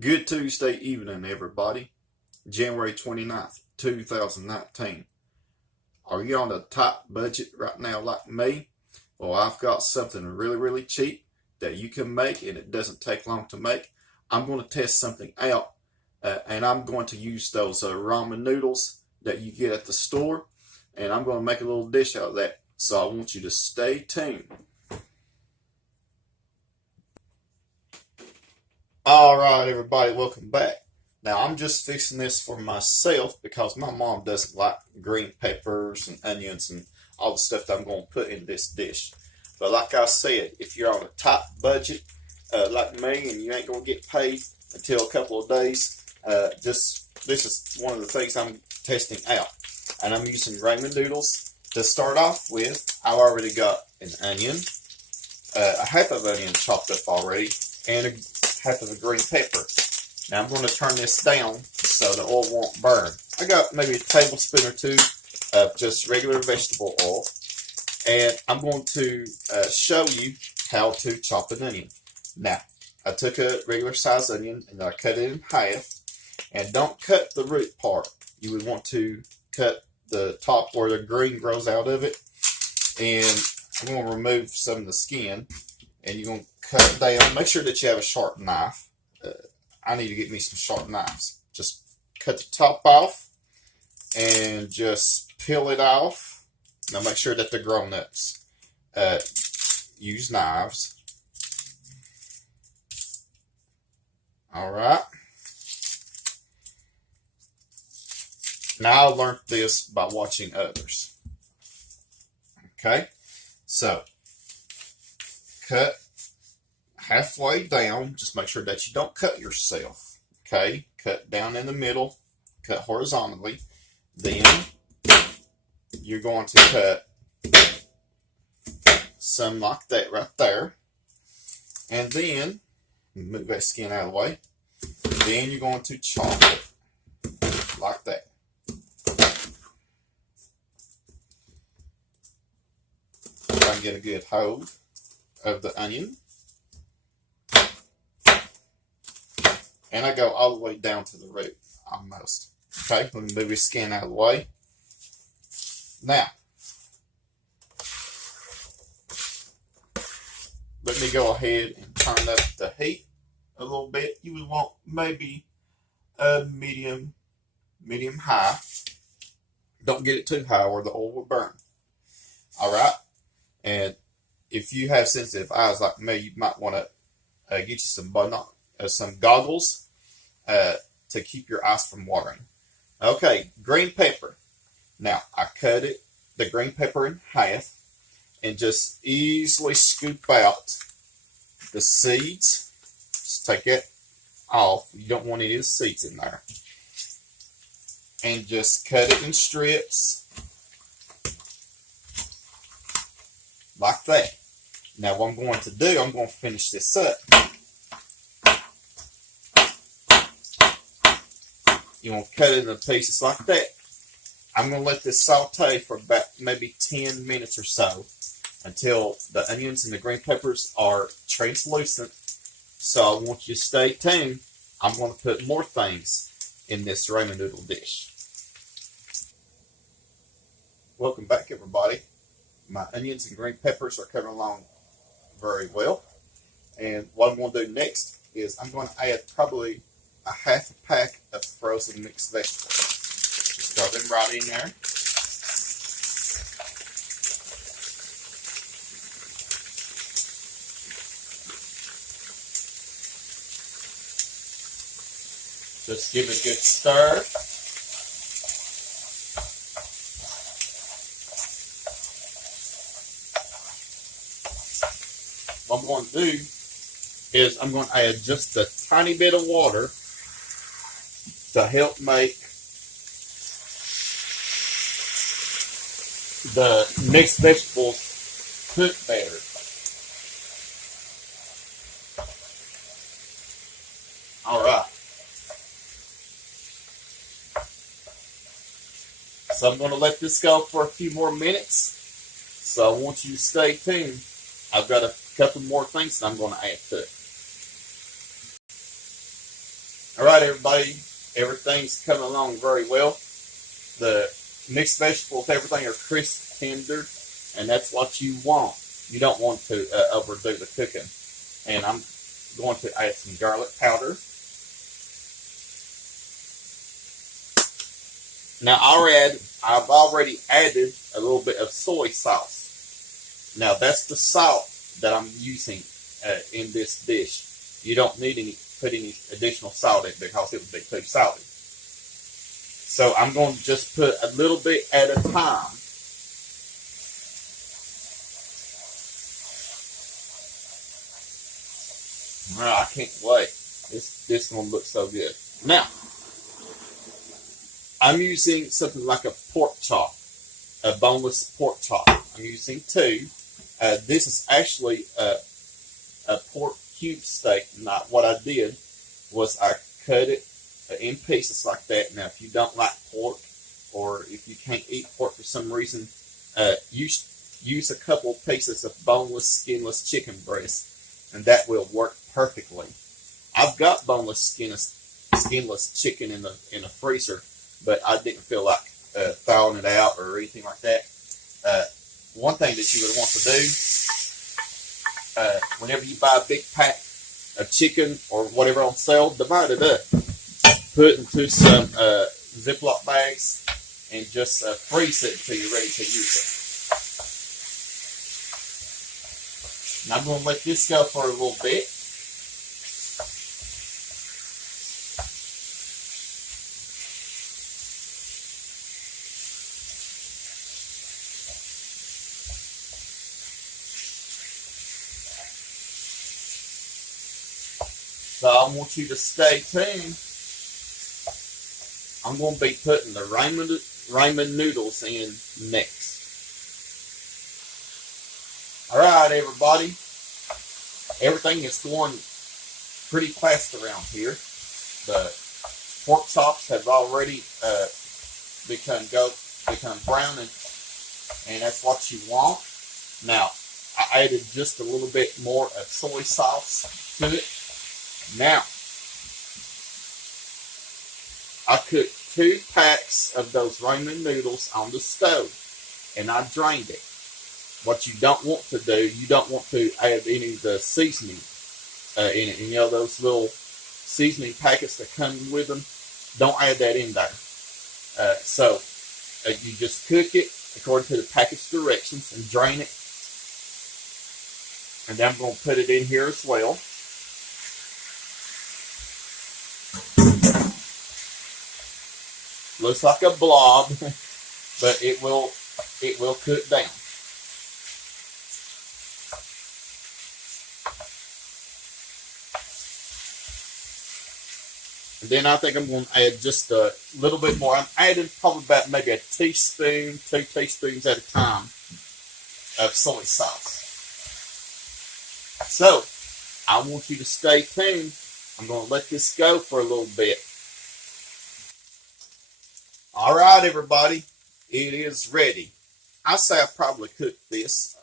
Good Tuesday evening, everybody. January 29th, 2019. Are you on a tight budget right now like me? Well, I've got something really cheap that you can make and it doesn't take long to make. I'm going to test something out and I'm going to use those ramen noodles that you get at the store, and I'm going to make a little dish out of that. So I want you to stay tuned. Alright, everybody, welcome back. Now, I'm just fixing this for myself because my mom doesn't like green peppers and onions and all the stuff that I'm going to put in this dish. But like I said, if you're on a tight budget like me and you ain't going to get paid until a couple of days, this is one of the things I'm testing out. And I'm using ramen noodles. To start off with, I already got an onion, a half of an onion chopped up already, and half of a green pepper. Now I'm going to turn this down so the oil won't burn. I got maybe a tablespoon or two of just regular vegetable oil, and I'm going to show you how to chop an onion. Now, I took a regular size onion and I cut it in half, and don't cut the root part. You would want to cut the top where the green grows out of it, and I'm going to remove some of the skin, and you're going to cut it down. Make sure that you have a sharp knife. I need to get me some sharp knives. Just cut the top off and just peel it off. Now make sure that the grown-ups use knives. Alright. Now I learned this by watching others. Okay. So, cut halfway down. Just make sure that you don't cut yourself. Okay, cut down in the middle, cut horizontally. Then you're going to cut some like that right there. And then, move that skin out of the way. Then you're going to chop it like that. Try and get a good hold of the onion. And I go all the way down to the root, almost. Okay, let me move his skin out of the way. Now, let me go ahead and turn up the heat a little bit. You would want maybe a medium high. Don't get it too high or the oil will burn. Alright? And if you have sensitive eyes like me, you might want to get you some goggles to keep your eyes from watering. Okay, green pepper. Now, I cut the green pepper in half, and just easily scoop out the seeds. Just take it off. You don't want any of the seeds in there. And just cut it in strips. Like that. Now, what I'm going to do, I'm going to finish this up. You want to cut it into pieces like that. I'm going to let this saute for about maybe 10 minutes or so until the onions and the green peppers are translucent. So I want you to stay tuned. I'm going to put more things in this ramen noodle dish. Welcome back, everybody. My onions and green peppers are coming along very well. And what I'm going to do next is I'm going to add probably a half a pack of frozen mixed vegetables. Just throw them right in there. Just give it a good stir. What I'm going to do is I'm going to add just a tiny bit of water to help make the mixed vegetables cook better. Alright. So I'm going to let this go for a few more minutes. So I want you to stay tuned. I've got a couple more things that I'm going to add to it. All right, everybody. Everything's coming along very well. The mixed vegetables, everything are crisp, tender, and that's what you want. You don't want to overdo the cooking. And I'm going to add some garlic powder. Now, I've already added a little bit of soy sauce. Now, that's the salt that I'm using in this dish. You don't need put any additional salt in because it would be too salty. So I'm going to just put a little bit at a time. I can't wait. This is going to look so good. Now, I'm using something like a pork chop, a boneless pork chop. I'm using 2. This is actually a pork cube steak. Now, what I did was I cut it in pieces like that. Now, if you don't like pork, or if you can't eat pork for some reason, use a couple pieces of boneless, skinless chicken breast, and that will work perfectly. I've got boneless, skinless chicken in the freezer, but I didn't feel like thawing it out or anything like that. One thing that you would want to do, whenever you buy a big pack of chicken or whatever on sale, divide it up. Put it into some Ziploc bags and just freeze it until you're ready to use it. Now I'm going to let this go for a little bit. So I want you to stay tuned. I'm going to be putting the ramen noodles in next. All right, everybody. Everything is going pretty fast around here. The pork chops have already become brown, and that's what you want. Now, I added just a little bit more of soy sauce to it. Now, I cooked 2 packs of those ramen noodles on the stove, and I drained it. What you don't want to do, you don't want to add any of the seasoning in it. You know, those little seasoning packets that come with them, don't add that in there. So you just cook it according to the package directions and drain it. And then I'm going to put it in here as well. Looks like a blob, but it will cook down. And then I think I'm going to add just a little bit more. I'm adding probably about maybe a teaspoon, 2 teaspoons at a time of soy sauce. So, I want you to stay tuned. I'm going to let this go for a little bit. All right, everybody. It is ready. I say I probably cooked this.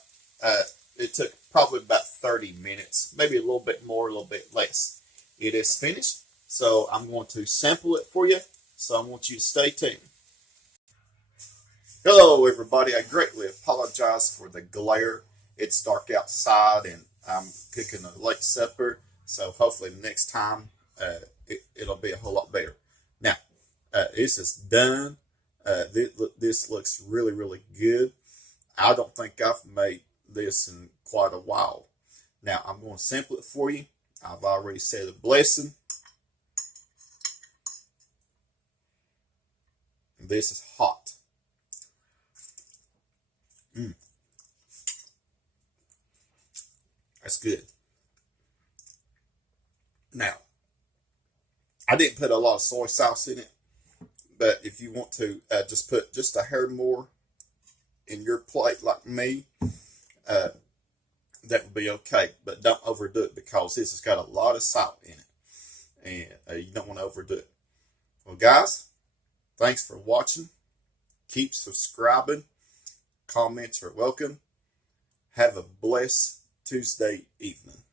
It took probably about 30 minutes, maybe a little bit more, a little bit less. It is finished. So I'm going to sample it for you. So I want you to stay tuned. Hello, everybody. I greatly apologize for the glare. It's dark outside, and I'm cooking a late supper. So hopefully next time it'll be a whole lot better. Now, this is done. This looks really, really good. I don't think I've made this in quite a while. Now, I'm going to sample it for you. I've already said a blessing. This is hot. That's good. Now, I didn't put a lot of soy sauce in it, but if you want to just put just a hair more in your plate like me, that would be okay. But don't overdo it because this has got a lot of salt in it, and you don't want to overdo it. Well, guys, thanks for watching. Keep subscribing. Comments are welcome. Have a blessed Tuesday evening.